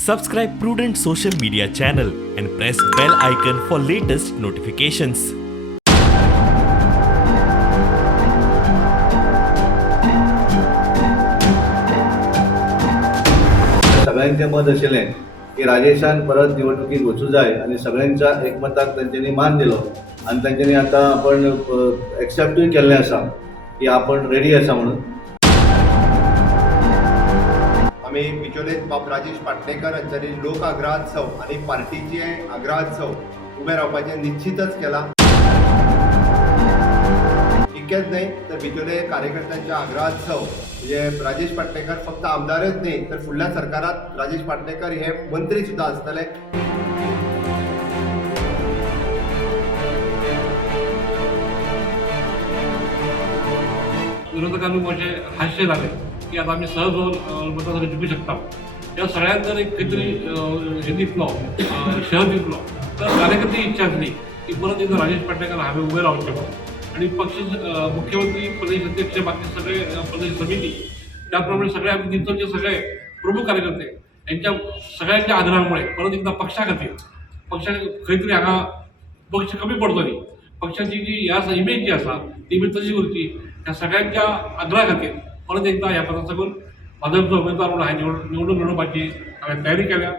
Subscribe Prudent Social Media channel and press bell icon for latest notifications. सगळ्यांचे मत आशिल्लें की राजेशान परत निवडणुकीत वचूं जाय आनी सगळ्यांच्या एकमताक तांच्यांनी मान दिलो आनी तांच्यांनी आतां आपण एक्सेप्टूय केल्लें आसा की आपण रेडी आसा म्हणून. आम्ही बिचोलेंत बाब राजेश पाटणेकर हांच्यानी लोक आग्रहोत्सव आनी पार्टीचे आग्रहोत्सव उबे रावपाचें निश्चितच केला. इतकेंच न्हय तर बिचोले कार्यकर्त्यांचे आग्रहोत्सव म्हणजे राजेश पाटणेकर फक्त आमदारच न्हय तर फुडल्या सरकारात राजेश पाटणेकर हे मंत्री सुद्धा आसतले. विरोधकांनी म्हणजे हास्य झाले की आता आम्ही सहज मतदार जिंकू शकता. या सगळ्यात जर एक काहीतरी हे दिसलो शहर दिसलो तर कार्यकर्ते इच्छा असली की परत एकदा राजेश पाटणेकर हावे उभे राहू शकतो आणि पक्ष मुख्यमंत्री प्रदेश अध्यक्ष बाकी सगळे प्रदेश समिती त्याप्रमाणे सगळे आम्ही तिथलचे सगळे प्रमुख कार्यकर्ते यांच्या सगळ्यांच्या आग्रहामुळे परत एकदा पक्षा काहीतरी हांगा पक्ष कमी पडतो नाही. पक्षाची जी ह्या इमेज जी आसा ती इमेज तशी उरची ह्या सगळ्यांच्या आग्रहा खातीर परत एकदा ह्या पदाचा करून भाजपचो उमेदवार म्हणून हांवें निवडणूक लडोवपाची हांवें तयारी केल्या.